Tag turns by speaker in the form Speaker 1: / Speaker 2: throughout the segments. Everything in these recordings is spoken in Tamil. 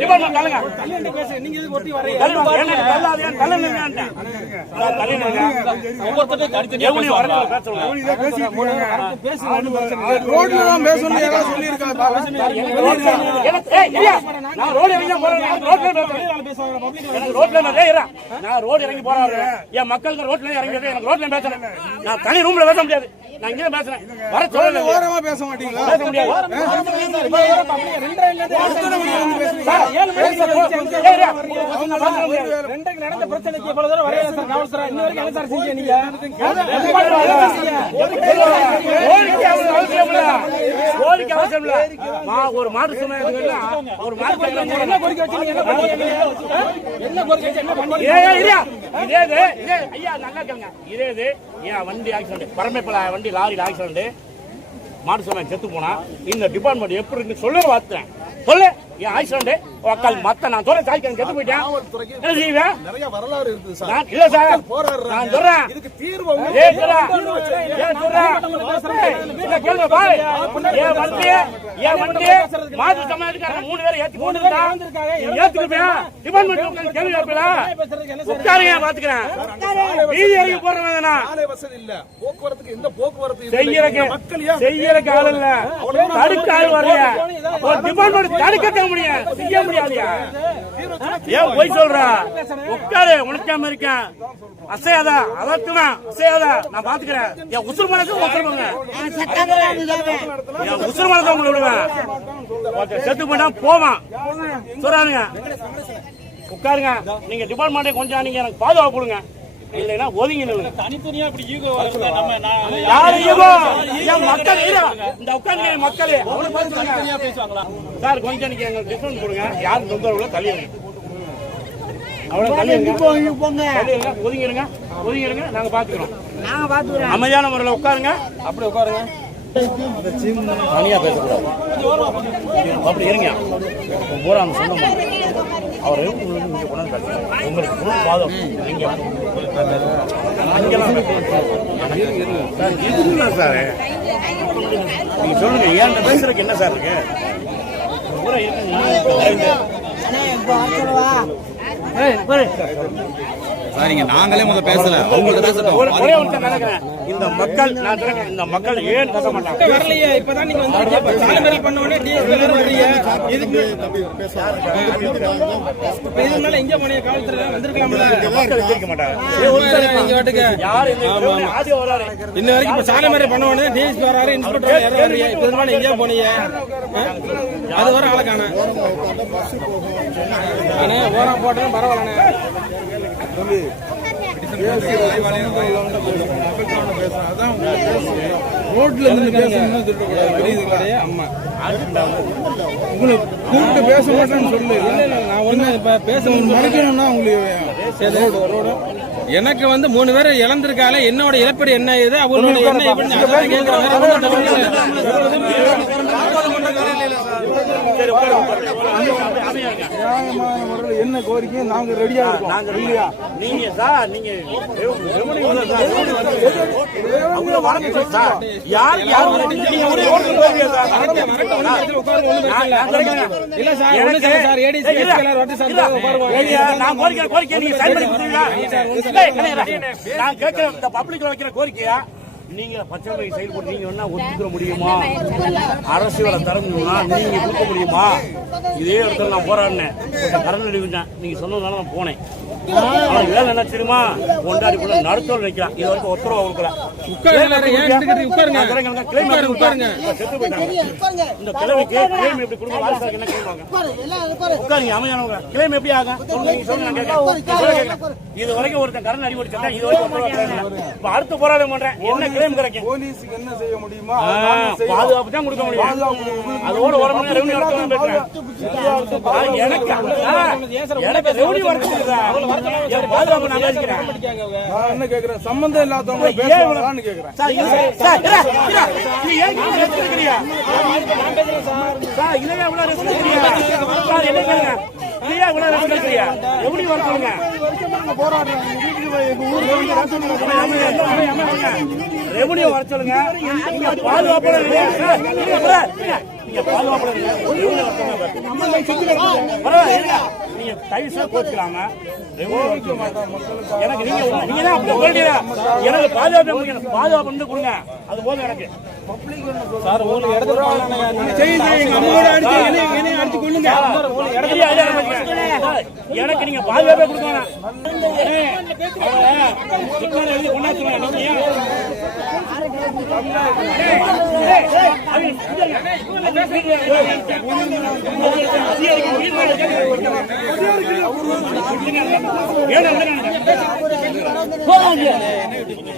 Speaker 1: டிபார்ட்மெண்ட் தள்ளுங்க
Speaker 2: நீங்க எதுக்கு ஒட்டி
Speaker 1: தள்ளாதே தள்ளுங்க
Speaker 3: ஒவ்வொருத்தரும்
Speaker 1: எவனி பேச சொல்லுங்க
Speaker 4: ரோட்ல தான் பேசணும்
Speaker 1: நான் ரோடு இறங்கி போறேன் ரோட்ல பேசுறேன் ரோட்ல நான் ஏறா நான் இறங்கி போறாரு என் மக்களுக்கு ரோட்ல இறங்கி எனக்கு ரோட்ல பேசுறேன் நான் தனி ரூம்ல பேச முடியாது நான் இங்கே பேசுறேன் வர சொல்லல
Speaker 4: ஓரமா பேச மாட்டீங்களா
Speaker 1: பேச முடியாது
Speaker 2: ரெண்டுக்கு நடந்த பிரச்சனைக்கு இவ்வளவு தூரம் வரையா சார் காவல்துறை இன்ன வரைக்கும் என்ன சார் செஞ்சீங்க நீங்க
Speaker 1: கோரிக்கை அவங்களுக்கு அவசியம் இல்ல. கோரிக்கை அவசியம் இல்ல. மா- ஒரு மாடு சமயத்துக்கு ஒரு மாடு
Speaker 2: என்ன கோரிக்கை வச்சு நீங்க என்ன பண்ணீங்க என்ன கோரிக்கை வச்சு என்ன பண்ணீங்க
Speaker 1: இதே இதே இதே இது, இதே ஐயா நல்லா கேளுங்க இதே இது என் வண்டி ஆக்சிடென்ட் பரமேப்பல வண்டி லாரியில் ஆக்சிடென்ட் மாடு சமயம் செத்து போனா இந்த டிபார்ட்மெண்ட் எப்படி இருக்கு சொல்ல பார்த்தேன் சொல்லு. என் ஆக்சிடென்ட் உக்கால் மத்த நான் சொல்ல தாய்க்கு செத்து போயிட்டேன் என்ன செய்வேன்
Speaker 4: நிறைய வரலாறு இருக்குது சார்.
Speaker 1: நான் இல்ல சார். நான் சொல்றேன்.
Speaker 4: இதுக்கு தீர்வு
Speaker 1: ஏய் சொல்றேன் ஏய் சொல்றேன் ஏய், இல்ல கேளுங்க பாய். என் வண்டி என் வண்டி மாடு சமயத்துக்காரங்க மூணு பேர் ஏத்தி மூணு பேர் ஏத்துக்குவேன் டிபார்ட்மெண்ட் உட்கார்ந்து கேள்வி கேட்பல
Speaker 2: பேசுறதுக்கு என்ன
Speaker 1: உட்காருங்க பாத்துக்கிறேன்? வீதி இறங்கி போறவன் நான்
Speaker 4: சாலை வசதி இல்ல. போக்குவரத்துக்கு எந்த போக்குவரத்து
Speaker 1: செய்யறக்கு.
Speaker 4: மக்கள் ஏன்
Speaker 1: செய்யறக்கு ஆள் இல்ல. தடுக்க ஆள் வரலையா? ஒரு டிபார்ட்மெண்ட் தடுக்கத்தான் முடியும். செய்ய முடியாதுயா ஏன் போய் சொல்ற? உட்காரு உனக்காம இருக்கேன்? அசையாதா அசையாதா. நான் பாத்துக்கிறேன். என் உசுறு மனசு உசுறு மனசை உங்களை விடுவேன். செத்து போனா போவான். சொல்றானுங்க. உட்காருங்க. நீங்க டிபார்ட்மெண்ட்டை கொஞ்சம் நீங்க எனக்கு பாதுகாப்பு கொடுங்க. இல்லைன்னா ஒதுங்கி நில்லுங்க.
Speaker 3: தனித்தனியா இப்படி ஈகோ
Speaker 1: யாரு மக்கள். இந்த மக்களே.
Speaker 3: பேசுவாங்களா?
Speaker 1: சார் கொஞ்சம் நீங்க எங்களுக்கு கொடுங்க. யாரும் தொந்தரவுல தள்ளி வைங்க அவ்வளவு தள்ளி வைங்க. தள்ளி வைங்க. ஒதுங்கிருங்க ஒதுங்கிருங்க நாங்க பாத்துக்கிறோம். அமைதியான முறையில் உட்காருங்க. அப்படி உட்காருங்க. தனியா பேசக்கூடாது அப்படி இருங்க இப்ப பூரா. அவங்க சொன்ன அவர் இங்கே கொண்டாந்து உங்களுக்கு முழு பாதம் இங்கே அங்கெல்லாம் சார் சார் நீங்க சொல்லுங்க ஏன் பேசுறதுக்கு என்ன சார் இருக்கு பூரா இருக்குங்க
Speaker 5: சரிங்க நாங்களே முதல்ல பேசல. அவங்கள்ட்ட பேசட்டும்
Speaker 1: ஒரு- ஒரே ஒருத்தர் நினைக்கிறேன் இந்த மக்கள் நான் சொல்றேன், இந்த மக்கள் ஏன் பேச மாட்டாங்க?
Speaker 2: வரலையே இப்பதான் நீங்க வந்து இப்ப சாலைமறி பண்ண உடனே டிஎஸ்பி வர்றீங்க இதுக்கு இப்ப இது மேல எங்க வந்திருக்கலாம்ல.
Speaker 1: மக்கள் மாட்டாங்க. யார்
Speaker 2: இன்ன வரைக்கும் இப்ப சாலைமறி பண்ண உடனே டிஎஸ்பி வராரு இன்ஸ்பெக்டர் யாரும் வர்றீங்க இப்ப இது மேல எங்க போனீங்க? அது வர ஆளை காண ஓரம் போட்டதும் பரவாயில்லண்ணே.
Speaker 4: ரோட்ல இருந்து பேசணும்னு சொல்லக்கூடாது புரியுதுங்களா?
Speaker 2: அம்மா
Speaker 4: கூப்பிட்டு பேச மாட்டேன்னு சொல்லு.
Speaker 2: நான் ஒண்ணு இப்ப பேச
Speaker 4: மறைக்கணும்னா உங்களுக்கு
Speaker 2: எனக்கு வந்து மூணு பேர் இழந்திருக்கால என்னோட இழப்பீடு என்ன இது அவங்களோட என்ன எப்படின்னு அதான் கேட்கிறேன். வேற ஒண்ணும் தப்பு இல்ல.
Speaker 1: சரி உட்காரு, உட்காரு. அமைதியா இருங்க.
Speaker 4: நியாயமான முறையில் என்ன கோரிக்கையும் நாங்க ரெடியா இருக்கோம்.
Speaker 1: இல்லையா? நீங்க சார் நீங்க சார் யார் கோரிக்கை கோரிக்கை. நீங்க சைன் பண்ணி கொடுத்தீங்களா நான் கேட்கிற இந்த பப்ளிக்ல வைக்கிற கோரிக்கையா? நீங்க பச்சை பை செயல்பட்டு நீங்க ஒத்துக்க முடியுமா? அரசு வேலை தர நீங்க கொடுக்க முடியுமா? இதே இடத்துல நான் போராடினேன். கரண் அடிவிட்டேன் நீங்க சொன்னதுனால நான் போனேன். என்ன தெரியுமா? கொண்டாடி கூட நடுத்தோல் வைக்கலாம் இது வரைக்கும் உத்தரவு கொடுக்கல. இந்த கிழமைக்கு claim எப்படி கொடுக்க வாரிசாருக்கு என்ன claim வாங்க? உட்காருங்க, அமைதியானவங்க. claim எப்படி ஆகும்? இது வரைக்கும் ஒருத்தன் கரண் அடிபடி செத்தா, இது வரைக்கும். இப்ப அடுத்த போராட்டம் பண்றேன். என்ன கிளைம் கிடைக்கும்?
Speaker 4: போலீஸுக்கு என்ன செய்ய முடியுமா
Speaker 1: பாதுகாப்பு தான் கொடுக்க முடியும். அதோட ஒரு மணி நேரம் எனக்கு எனக்கு ரெவன்யூ என் பாதுகாப்பு
Speaker 4: என்ன கேக்குறேன் சம்பந்தம் இல்லாதவங்க
Speaker 1: ஏன்
Speaker 4: கேக்குறேன்
Speaker 1: எப்படி சொல்லுங்க? ரெவன்யூ வர சொல்லுங்க நீங்க பாதுகாப்புல நீங்க செய்து கோச்சுக்கலாம. எனக்கு நீங்க நீங்க தான் அப்படி சொல்றீங்க எனக்கு பாதுகாப்பு பாதுகாப்பு மட்டும் கொடுங்க அது போதும் எனக்கு
Speaker 2: சார் உங்களுக்கு இடத்துல
Speaker 1: எனக்கு நீங்க பாதுகாப்பே கொடுக்கணும் எழுதி கொண்டாச்சுங்க நீங்க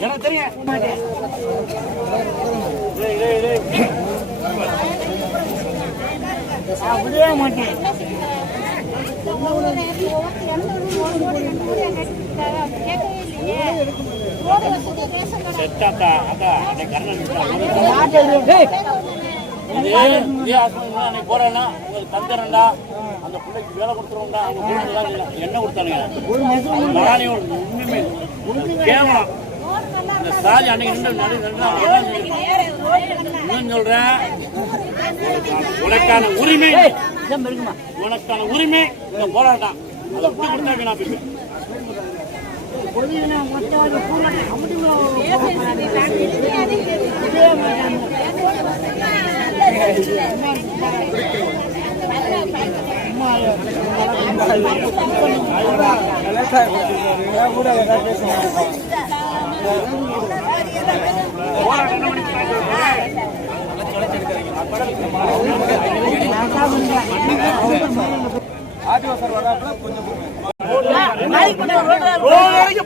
Speaker 1: எனக்கு தெரியும் விடவே மாட்டேன் அக்கா அந்த கர்ணன் போறேன்னா உங்களுக்கு தந்துடுறேன்டா அந்த பிள்ளைக்கு வேலை அவங்க என்ன கொடுத்தானுங்க? கேவலம். இந்த சாதி அன்னைக்கு சொல்றேன் உனக்கான உரிமை. உனக்கான உரிமை. இந்த போராட்டம். அதை விட்டு கொடுத்தா நான் போய் ரோடு வரைக்கும்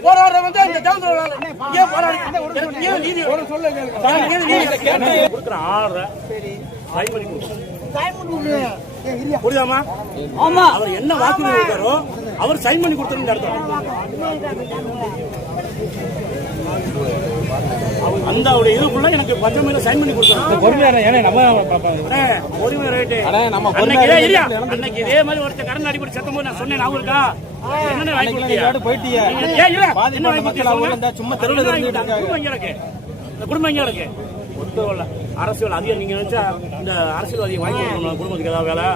Speaker 1: போராடுறவங்க இந்த ஜவுளி ரோடால இங்கே போராடி இங்கே நீதி சார், இங்கே. புரியுதாமா ஆமா. அவர் என்ன வாக்குறுதி இருக்காரோ அவர் சைன் பண்ணி கொடுத்துருங்க அர்த்தம் அந்த அவருடைய இதுக்குள்ள எனக்கு பஞ்சமையில சைன் பண்ணி கொடுத்தாங்க
Speaker 2: பொறுமையா. ஏன்னா நம்ம
Speaker 1: உரிமை ரைட்டு.
Speaker 2: நம்ம
Speaker 1: அன்னைக்கு இதே
Speaker 2: பொறுமையா
Speaker 1: இல்லையா
Speaker 2: இருந்து
Speaker 1: அன்னைக்கு இதே மாதிரி ஒருத்தர் கடன் அடிப்படை சத்தம் போது நான் சொன்னேன் நான் இருக்கா
Speaker 2: போயிட்டீங்க. சும்மா தெருவுல
Speaker 1: இருக்கு? குடும்பம் எங்க இருக்கு? ஒத்துவல்ல அரசியல் அதிகம். நீங்க நினைச்சா இந்த அரசியல்வாதியை வாங்கி கொடுக்கணும் குடும்பத்துக்கு ஏதாவது வேலை?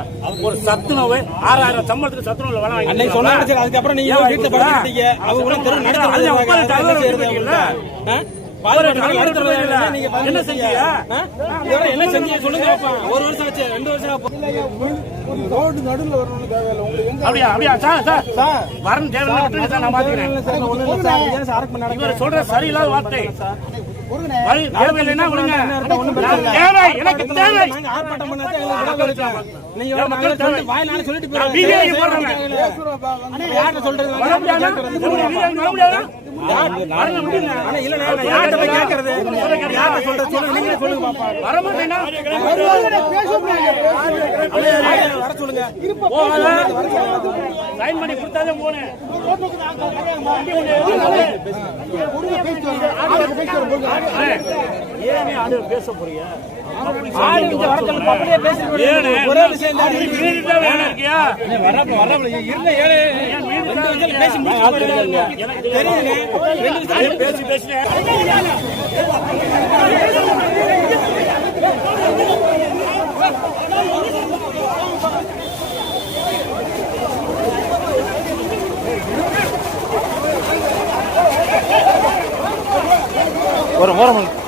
Speaker 1: ஒரு சத்துணவு ஆறாயிரம் சம்பளத்துக்கு சத்துணவு வேலை வாங்கி?
Speaker 2: சொன்னாங்க அதுக்கப்புறம் நீங்க வீட்டுல? படுத்துட்டீங்க அவங்க என்ன
Speaker 1: செஞ்சீங்க?
Speaker 2: என்ன சொல்லுங்க. ஒரு வருஷம் ஆச்சு ரெண்டு வருஷம் ஆச்சு.
Speaker 4: ரோடு நடுவில் வரணும்னு தேவையில்லை உங்களுக்கு எங்க
Speaker 1: அப்படியா அப்படியா? Sir sir.
Speaker 2: சார்
Speaker 1: வரணும் தேவை விட்டுருங்க சார் நான் பாத்துக்கிறேன். சொல்ற சரியில்லாத வார்த்தை. எனக்கு தேவை.
Speaker 2: ஆர்ப்பாட்டம் பண்ணாதான் வாயினால சொல்லிட்டு யார்கிட்ட சொல்றது?
Speaker 1: வர?
Speaker 2: சொல்லுங்க,
Speaker 1: சைன் பண்ணி கொடுத்தாதே போனேன். ஏனே ஆடு பேச போறீங்க
Speaker 2: ஆளு இங்க வர சொல்லு, அப்படியே பேசிட்டு
Speaker 1: ஏனே
Speaker 2: ஒரே விஷயம் தான்.
Speaker 1: அப்படி மீறிட்டா வேணா இருக்கியா
Speaker 2: வர்றப்ப, வர்றப்ப, இருங்க, ஏழு. ரெண்டு வருஷம் பேசி முடிச்சு போயிடுங்க.
Speaker 1: எனக்கு தெரியுங்க பேசி
Speaker 2: வரும் வரும்.